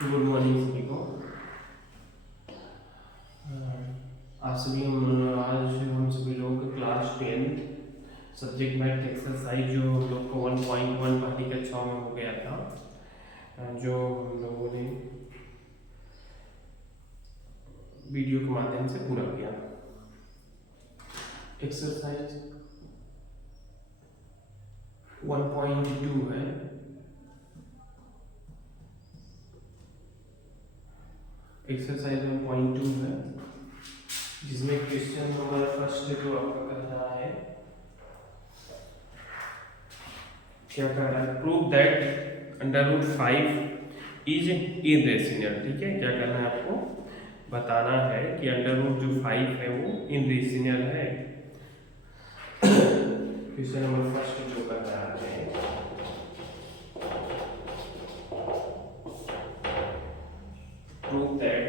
Good morning सभी को। आप सभी आज हम सभी लोग class 10th subject math exercise जो हम लोग को 1.1 पाठी कक्षाओं में हो गया था, जो हम लोगों ने वीडियो के माध्यम से पूरा किया। एक्सरसाइज 1.2 है। एक्सरसाइज 1.2 है, जिसमें क्वेश्चन नंबर फर्स्ट जो आपका कर रहा है, क्या कह रहा है? Prove that under root 5 is irrational. ठीक है, क्या करना है आपको? बताना है कि अंडर रूट जो 5 है वो इरेशनल है। क्वेश्चन नंबर फर्स्ट जो कर रहा है, prove that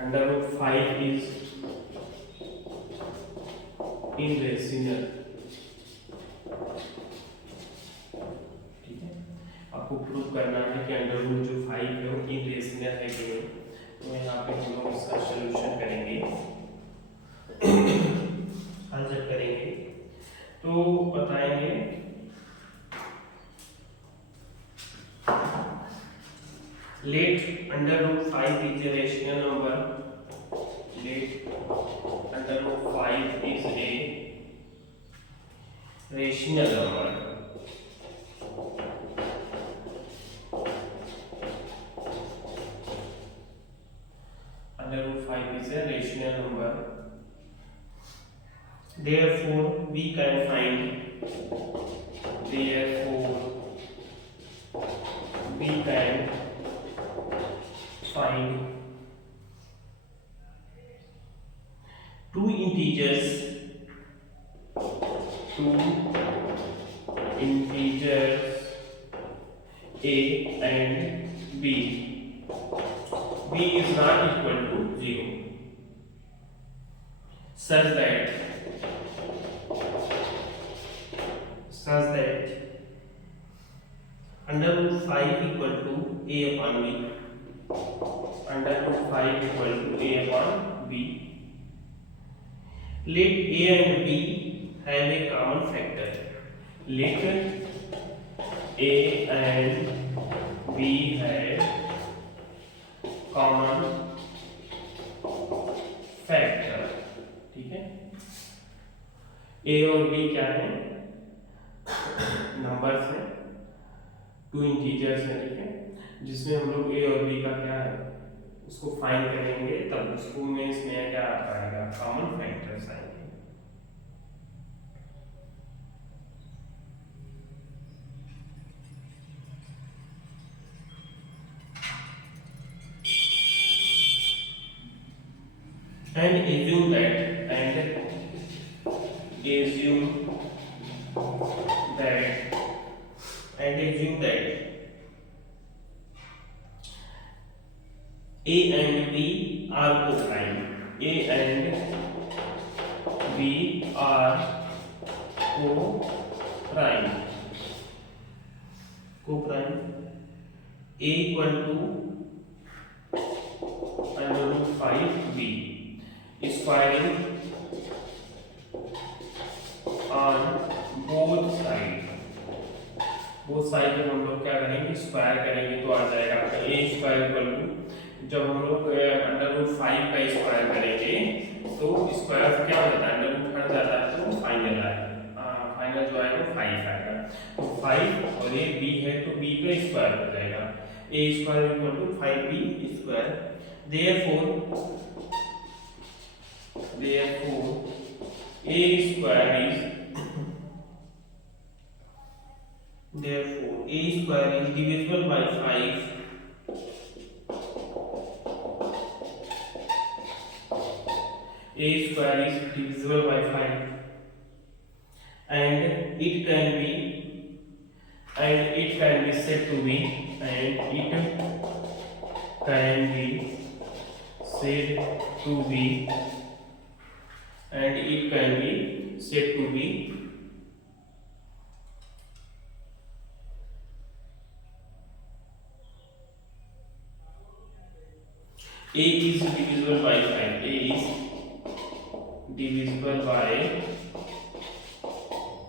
under root 5 is irrational. ठीक है, आपको प्रूव करना है कि अंडर रूट जो 5 है वो इरेशनल है कि नहीं। तो यहाँ पे हम लोग इसका सॉल्यूशन करेंगे, हल जब करेंगे तो बताएंगे let under root 5 is a rational number. Let under root 5 is a rational number. Under root 5 is a rational number. Therefore, we can find. Therefore, we can find two integers. Two integers a and b. B is not equal to 0, such that under root 5 equal to a upon b. Under root 5 equal to a upon b. Let a and b have a common factor. Let a and b have common factor. ठीक है, ए और बी क्या है? नंबर्स है, two integers है। ठीक है, जिसमें हम लोग ए और बी का क्या है उसको फाइंड करेंगे, तब उसको में इसमें क्या आएगा? कॉमन फैक्टर्स आएंगे। And assume that A and B are co-prime. A and B are co-prime. Co-prime. A equal to under root 5b. Squaring on both side। Both side में हम लोग क्या करेंगे? स्क्वायर करेंगे तो आ जाएगा आपका ए स्क्वायर इक्वल टू, जब हम लोग अंडर रूट 5 का स्क्वायर करेंगे तो स्क्वायर से क्या हो जाता है? अंडर रूट हट जाता है तो फाइनल आएगा। फाइनल जो आएगा 5 आएगा। तो 5 और ये b है तो b का स्क्वायर हो जाएगा। A square equal to 5b square. Therefore a square is divisible by 5. A square is divisible by 5 and it can be said to be and it can be said to be A is divisible by 5. A is divisible by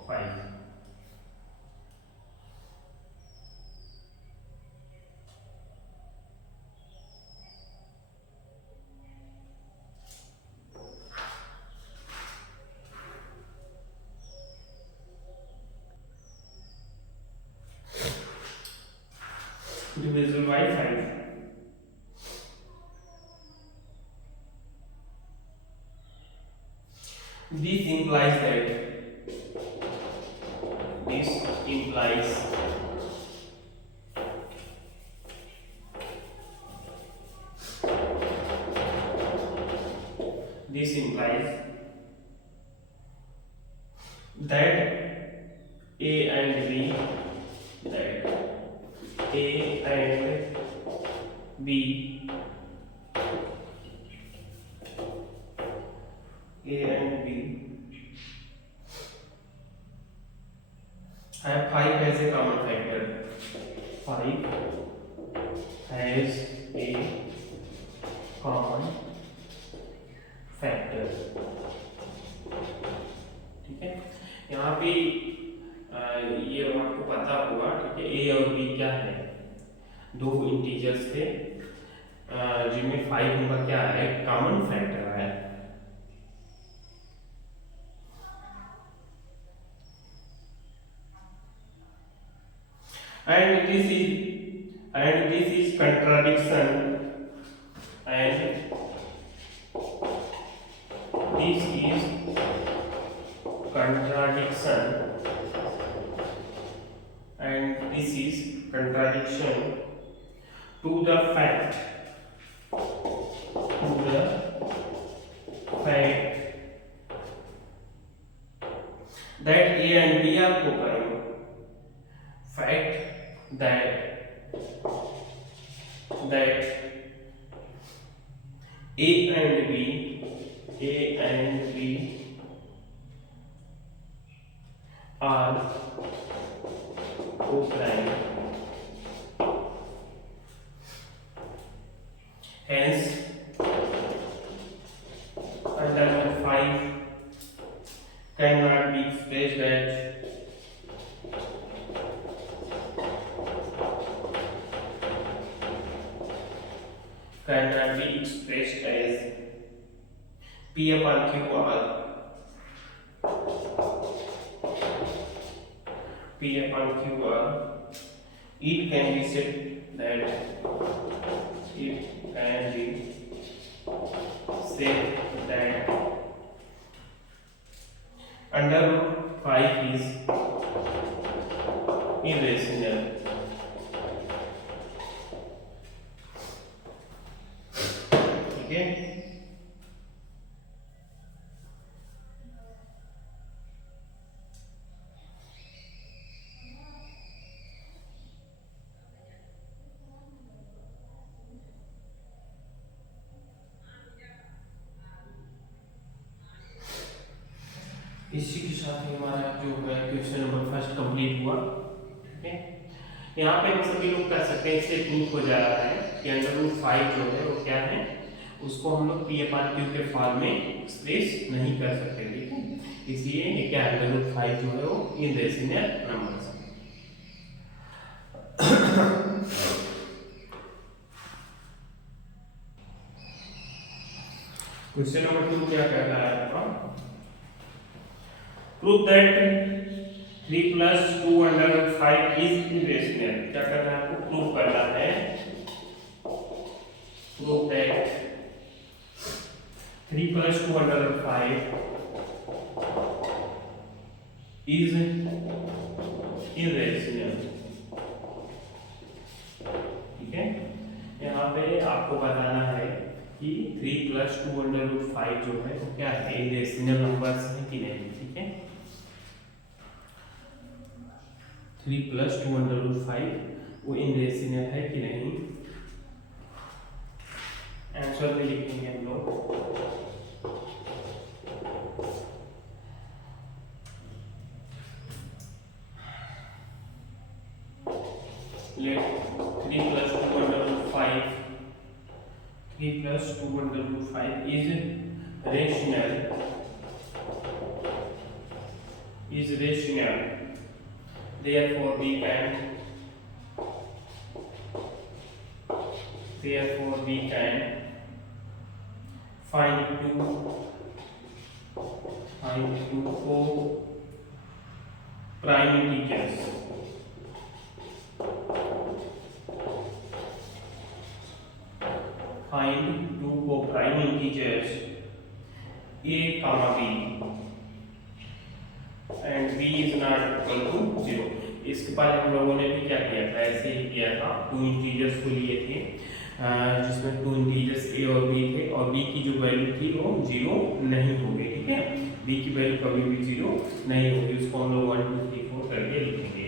5. Divisible by 5. This implies that this implies this implies that A and B that A and B A and B have 5 as a common factor. 5 has a common factor. ठीक है, यहाँ पे ये आपको पता होगा, ठीक है। ए और बी क्या है, दो इंटीजर्स थे जिनमें 5 उनका क्या है, कॉमन फैक्टर है। And this is contradiction, and this is contradiction, and this is contradiction to the fact that A and B are co-prime. Fact that A and B are co-prime. Hence, under 5 cannot be expressed as P upon QR. P upon QR. It can be said that under 5 is irrational. Okay. इसी के साथ हमारा जो है question number first complete हुआ। ठीक है, यहाँ पे हम सभी लोग कर सकते हैं, इससे प्रूफ हो जा रहा है कि अंडर रूट 5 जो है वो क्या है, उसको हम लोग P अपॉन Q के फॉर्म में एक्सप्रेस नहीं कर सकते। ठीक है, इसलिए ये क्या अंडर रूट 5 जो है वो इरेशनल नंबर्स है। क्वेश्चन नंबर 2 क्या कह रहा है आपका, prove that 3 + 2 under root 5 is irrational. क्या करना है आपको, प्रूव करना है, prove that 3 + 2 under root 5 is irrational. ठीक है, यहाँ पे आपको बताना है कि 3 + 2 अंडर रूट 5 जो है वो क्या है, इरेशनल नंबर्स है कि नहीं। ठीक है, 3 + 2 अंडर रूट 5 वो इरेशनल है कि नहीं। आंसर में लिखेंगे हम लोग, let 3 + 2 अंडर रूट 5 3 plus 2 under root 5 is rational, therefore we can find two prime integers. Find two prime integers a comma b and b is not equal to 0. इसके पहले हम लोगों ने भी क्या किया था, ऐसे ही किया था, टू इंटीजर्स को लिए थे जिसमें टू इंटीजर्स a और b थे और b की जो वैल्यू थी वो 0 नहीं होगी, ठीक है, b की वैल्यू कभी भी 0 नहीं होगी, उसको हम लोग 1 2 3 4 करके लिखेंगे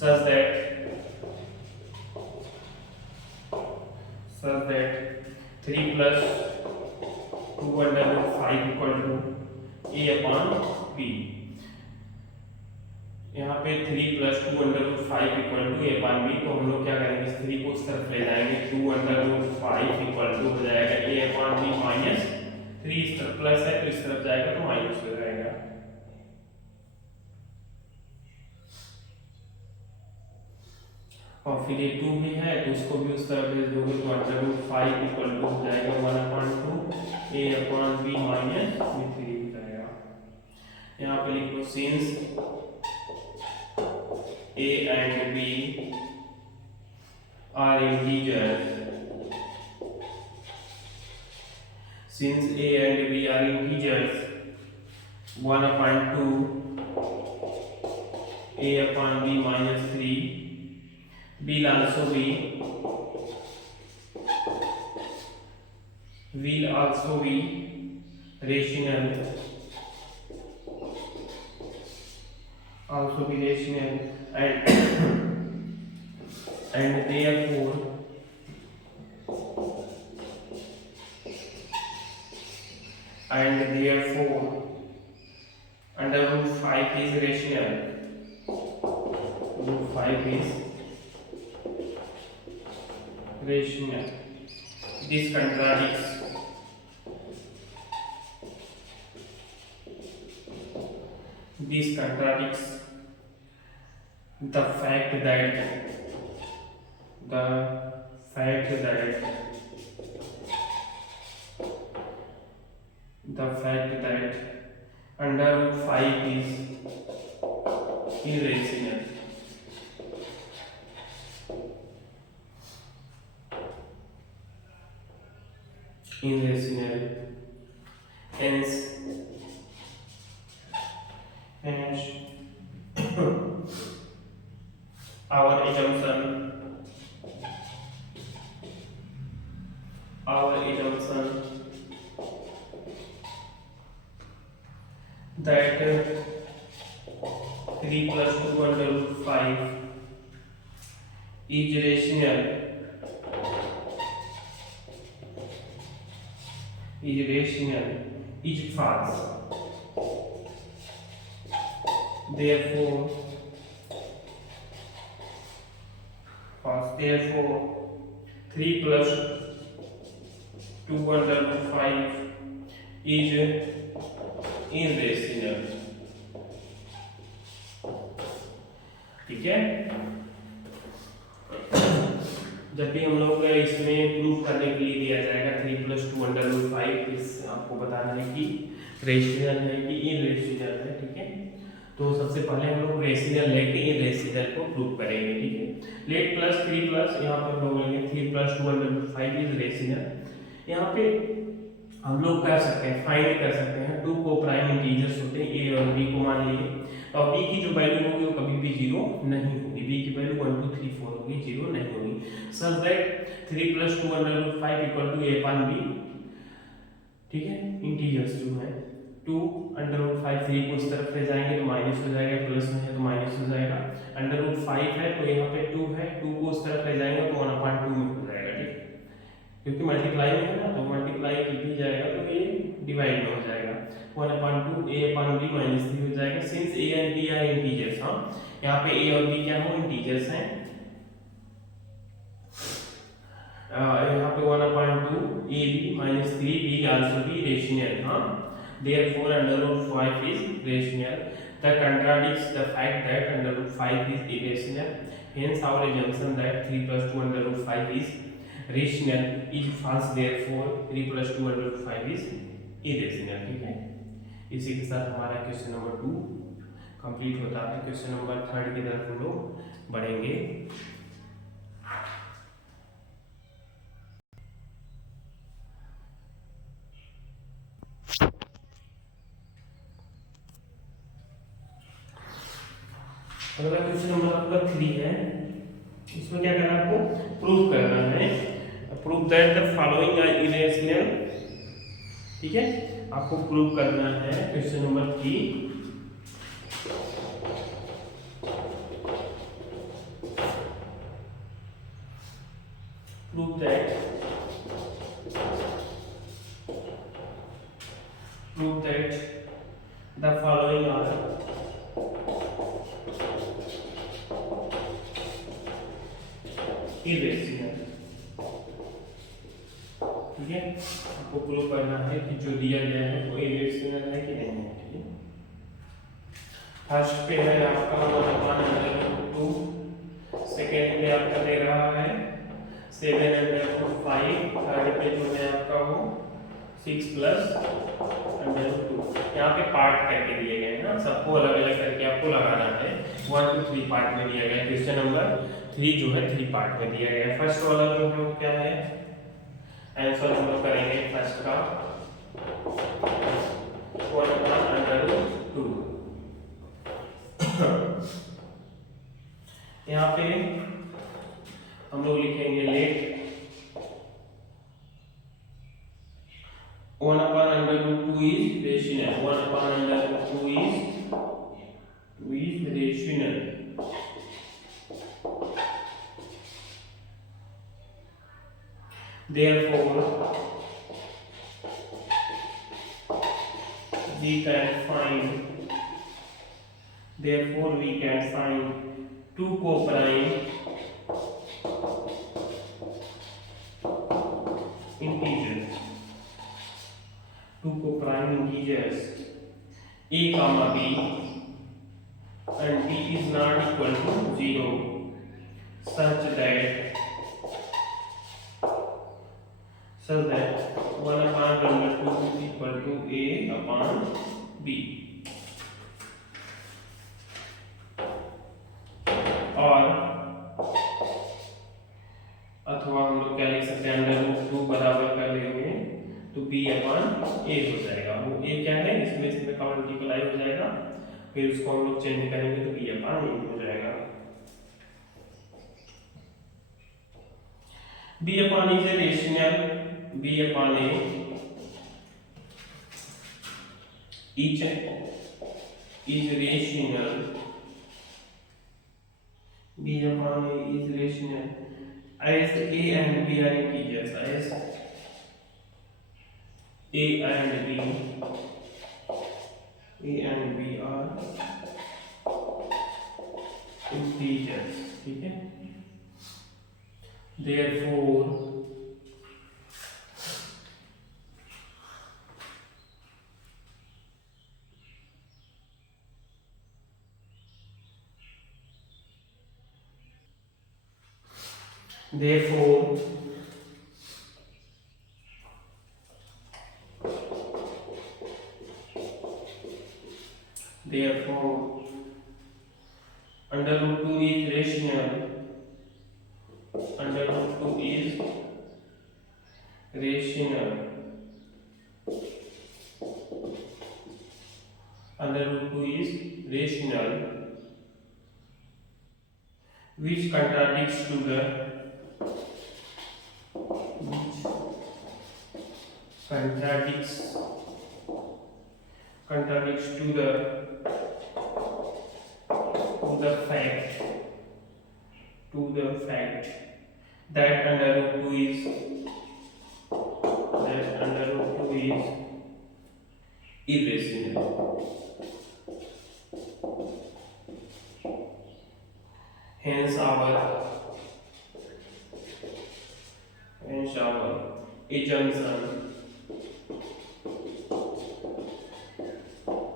such that 3 plus 2 under root 5 equal to a upon b. यहाँ पे 3 plus 2 under root 5 equal to a upon b, तो हम लोग क्या करेंगे, इस 3 को उस तरफ ले जाएंगे, 2 under root 5 equal to हो जाएगा a upon b minus 3, इस तरफ प्लस है तो इस तरफ जाएगा तो माइनस हो जाएगा। और फिर ये 2 भी है तो उसको भी उस तरफ भेज दोगे तो अंडर रूट 5 इक्वल टू हो जाएगा 1/2 a upon b minus 3 हो जाएगा। यहाँ पे लिखो since a and b are integers, since a and b are integers, 1/2 a upon b minus 3 will also be rational, and therefore under root 5 is rational. Root 5 is rational. This contradicts the fact that under root 5 is irrational. Hence our assumption that 3 plus 2 under root 5 is rational is false. Therefore 3 plus 2 under root 5 is irrational, ठीक है। जब भी हम लोग इसमें प्रूफ करने के लिए दिया जाएगा 3 plus 2 under root 5, इस आपको बताना है कि रेशनल है कि इरेशनल है, ठीक है। तो सबसे पहले हम लोग रेशनल लेके इरेशनल को प्रूव करेंगे, ठीक है। लेट प्लस 3 प्लस यहाँ पर हम लोग लेंगे 3 plus 2 under root 5 इज रेशनल। यहाँ पे हम लोग कर सकते हैं, फाइंड कर सकते हैं, 2 को प्राइम इंटीजर्स होते हैं a और b को मान लिए, और b की जो वैल्यू होगी वो कभी भी 0 नहीं होगी, b की वैल्यू 1 2 3 4 होगी, 0 नहीं होगी। सच दैट 3 plus 2 under root 5 equal to a upon b, ठीक है। इंटीजर्स जो है 2 under root 5 3 को इस तरफ ले जाएंगे तो माइनस हो जाएगा, प्लस में है तो माइनस हो जाएगा, अंडर रूट 5 है तो यहाँ पे 2 है, 2 को उस तरफ ले जाएंगे तो 1/2 में हो जाएगा, ठीक, क्योंकि मल्टीप्लाई में है ना, तो मल्टीप्लाई भी जाएगा तो ये डिवाइड में हो जाएगा, 1/2 a upon b minus 3 हो जाएगा। Since a and b are integers, हाँ यहाँ पे a और b क्या हो, इंटीजर्स हैं, यहाँ पे 1/2 A B minus 3b also be rational, हाँ. Therefore under root 5 is rational. That contradicts the fact that under root 5 is irrational. Hence our assumption that 3 plus 2 under root 5 is rational is false. Therefore 3 plus 2 under root 5 is irrational. ठीक है. इसी के साथ हमारा question number 2 कंप्लीट होता है. Question number 3 की तरफ हम लोग बढ़ेंगे. अगला क्वेश्चन नंबर आपका 3 है. इसमें क्या करना है आपको? प्रूव करना है. Prove that the following are irrational. ठीक है, आपको प्रूव करना है. Question number 3. Prove that the following are irrational. ठीक है, आपको प्रूव करना है कि जो दिया गया है वो इरेशनल है कि नहीं है. ठीक है, फर्स्ट पे है आपका 1/2. सेकेंड पे आपका दे रहा है 7/5. थर्ड पे जो है आपका वो 6 प्लस √2. यहाँ पे पार्ट करके दिए गए हैं ना, सबको अलग अलग करके आपको लगाना है. 1 2 3 पार्ट में दिया गया. क्वेश्चन नंबर 3 जो है 3 पार्ट में दिया गया है. फर्स्ट वाला जो है वो क्या है? आंसर हम लोग करेंगे फर्स्ट का 1/2. यहाँ पे हम लोग लिखेंगे लेट 1/2 is rational. 1/2 is rational. Therefore we can find 2 co-prime integers. 2 co-prime integers a comma b and b is not equal to 0 such that 1/2 is equal to a upon b. और अथवा हम लोग क्या लिख सकते हैं? √2 बराबर कर लेंगे तो b अपॉन a हो जाएगा. वो a क्या है? इसमें का मल्टीप्लाई हो जाएगा, फिर उसको हम लोग चेंज करेंगे तो b अपॉन a हो जाएगा. b upon is a rational. b upon a each is rational. b upon a is rational as a and b are integers. As a and b are integers. ठीक है, therefore √2 is rational. √2 is rational. √2 is rational, which contradicts to the fact that √2 is irrational. Hence our a junction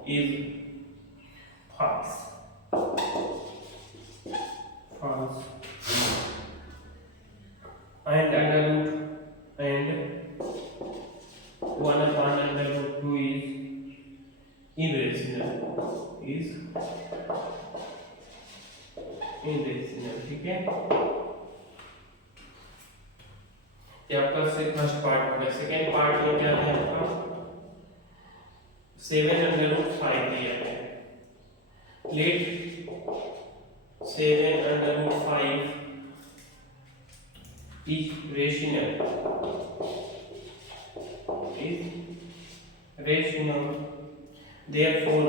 is false. And under root and 1 upon under root 2 is irrational. ठीक है, ये आपका first part हो गया। Second part में क्या है आपका 7 अंडर रूट 5 दिया है। Let 7 under root 5 is rational. Therefore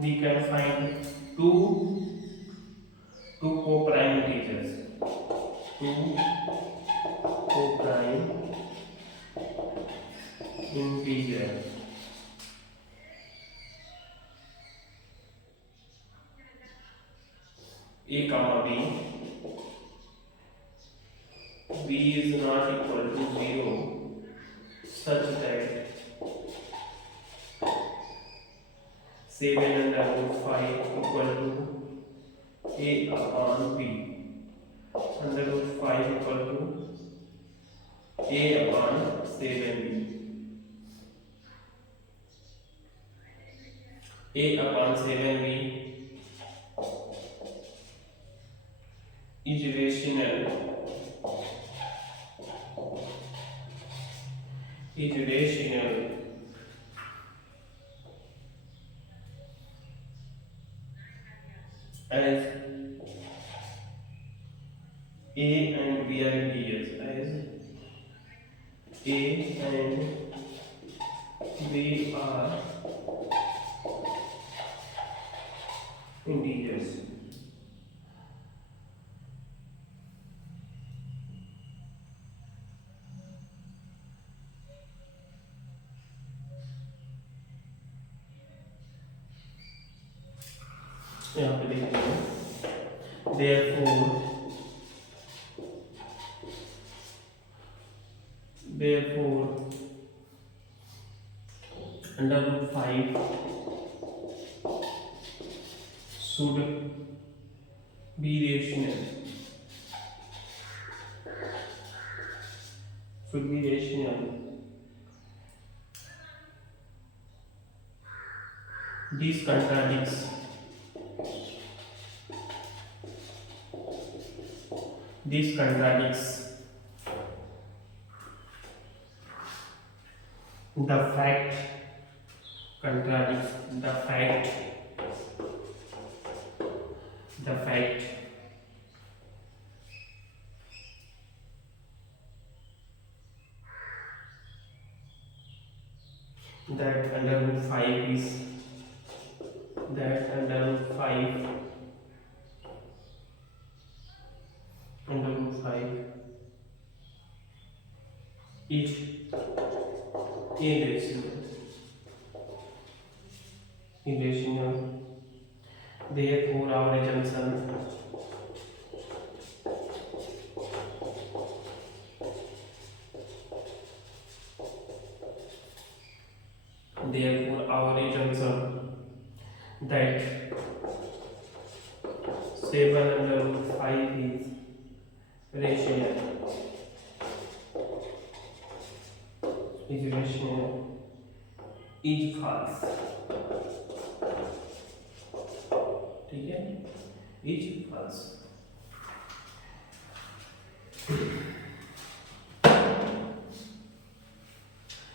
we can find two co-prime integers. Two co-prime integers. A comma b. B is not equal to 0 such that 7 under root 5 equal to A upon B. Under root 5 equal to A upon 7B. A upon 7B is rational. As A and B are integers. As A and B are integers. यहाँ पे देखते हैं therefore under root 5 should be rational. This contradicts the fact that under root 5 is irrational. Therefore our assumption that 7 under root 5 is rational. Is false. ठीक है, is false.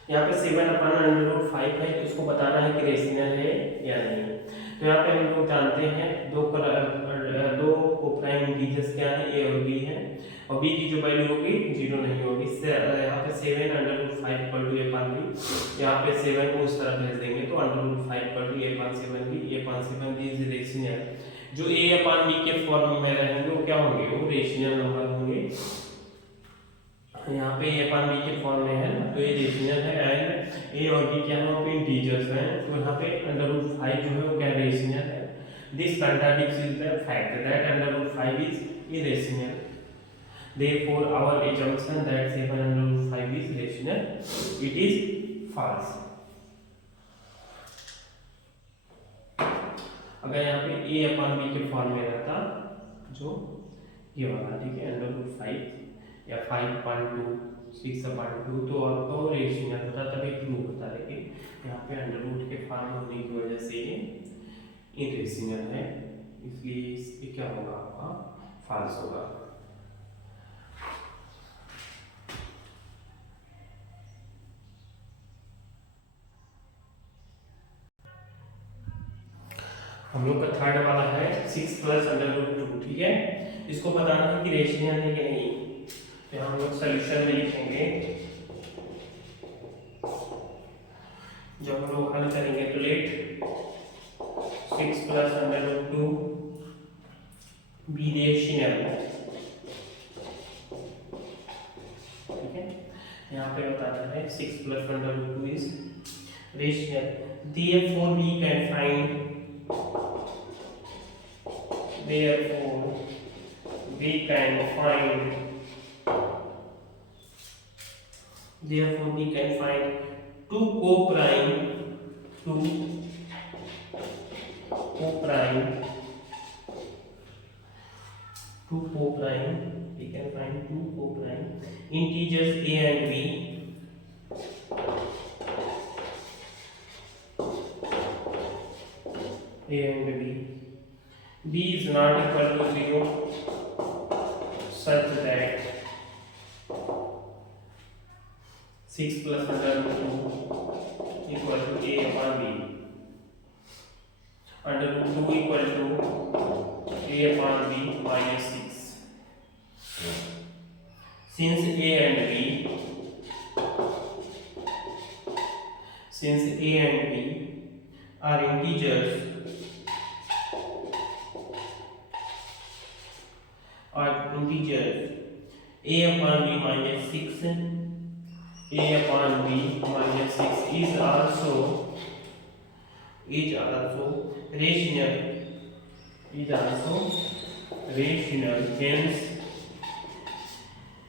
यहाँ पे 7 upon under root 5 है, उसको बताना है कि रेशनल है या नहीं। तो यहाँ पे हम लोग जानते हैं दो कोप्राइम इंटीजर्स क्या है, ए और बी है, और बी की जो वैल्यू होगी 0 नहीं होगी। यहाँ पे 7 अंडर रूट 5 इक्वल टू ए पान बी, यहाँ पे 7 को उस तरफ भेज देंगे तो अंडर रूट 5 इक्वल टू ए पान 7 बी, ए पान 7 बी इज रेशनल। जो ए अपान बी के फॉर्म में रहेंगे वो क्या होंगे, वो रेशनल नंबर होंगे। यहाँ पे ए अपान बी के फॉर्म में है तो ये रेशनल है, एंड ए और बी क्या है, वहाँ पे इंटीजर्स हैं, तो यहाँ पे अंडर रूट 5 जो है वो क्या रेशनल है। This contradicts is the fact that under root 5 is irrational. Therefore, our assumption that 7 under root 5 is rational, it is false. अगर यहाँ पे a अपॉन b के फॉर्म में रहता जो ये वाला, ठीक है, अंडर रूट 5 या 5/2 6/2 तो आपको रेशनल होता तभी प्रूव होता, लेकिन यहाँ पे अंडर रूट के फॉर्म होने की वजह से ये इरेशनल है, इसलिए इसके क्या होगा, आपका फॉल्स होगा। हम लोग का थर्ड वाला है 6 प्लस अंडर रूट 2, ठीक है। इसको बताना है कि रेशनल है कि नहीं, तो हम लोग सोल्यूशन में लिखेंगे। जब हम लोग हल करेंगे तो let 6 plus under root 2 be rational, ठीक है। यहाँ पे बताना है 6 plus under root 2 is rational, therefore we can find two co-prime we can find two co-prime integers a and b b is not equal to 0 such that 6 plus under root 2 equal to a upon b, under root 2 equal to a upon b minus 6. Since a and b are integers, a upon b minus 6, a upon b minus 6 is also rational,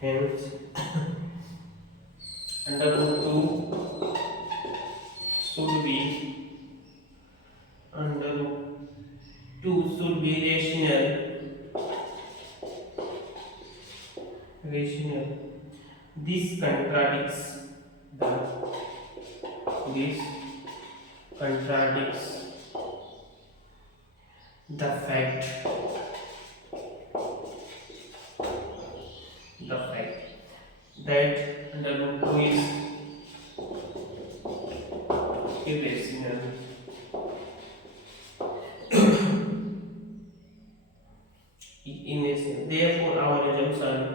hence under root 2 should be rational. This contradicts the fact that under root 2 is irrational. Therefore, our assumption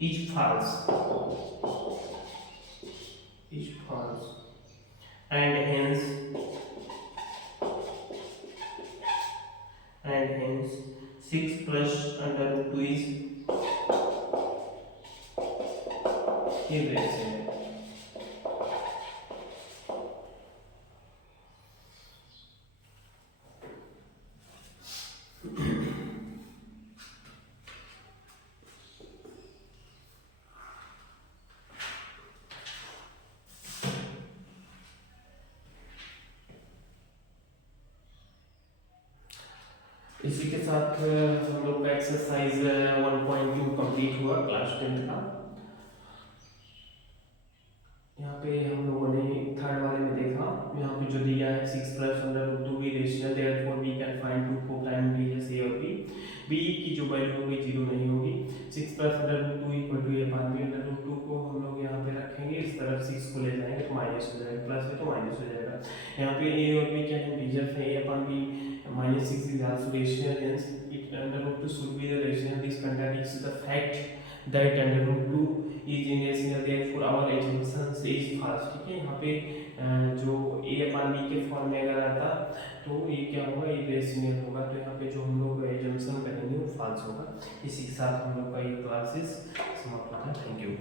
is false, and hence 6 plus under root 2 is irrational. इसी के साथ हम लोग का एक्सरसाइज 1.2 कंप्लीट हुआ क्लास 10 का। यहाँ पे हम लोगों ने थर्ड वाले में देखा, यहाँ पे जो दिया है 6 प्लस अंडर रूट 2 भी rational, therefore we can find two co-prime integers a और b की जो वैल्यू होगी 0 नहीं होगी। 6 plus under root 2 equal to a upon b, under root 2 को हम लोग यहाँ पे रखेंगे, इस तरफ 6 को ले जाएंगे तो माइनस हो जाएगा, प्लस है तो माइनस हो जाएगा। यहाँ पे a और b क्या है, इंटीजर्स है, a upon b minus 6 is also rational, hence it under root 2 should be the rational. This contradicts the fact that under root two is irrational, therefore our assumption is false. ठीक है, यहाँ पे जो ए अपन बी के फॉर्म में अगर आता तो ये क्या होगा, इरेशनल होगा। तो यहाँ पे जो हम लोग एजम्पशन करेंगे वो फॉल्स होगा। इसी के साथ हम लोग का ये क्लासेस समाप्त होता है। Thank you.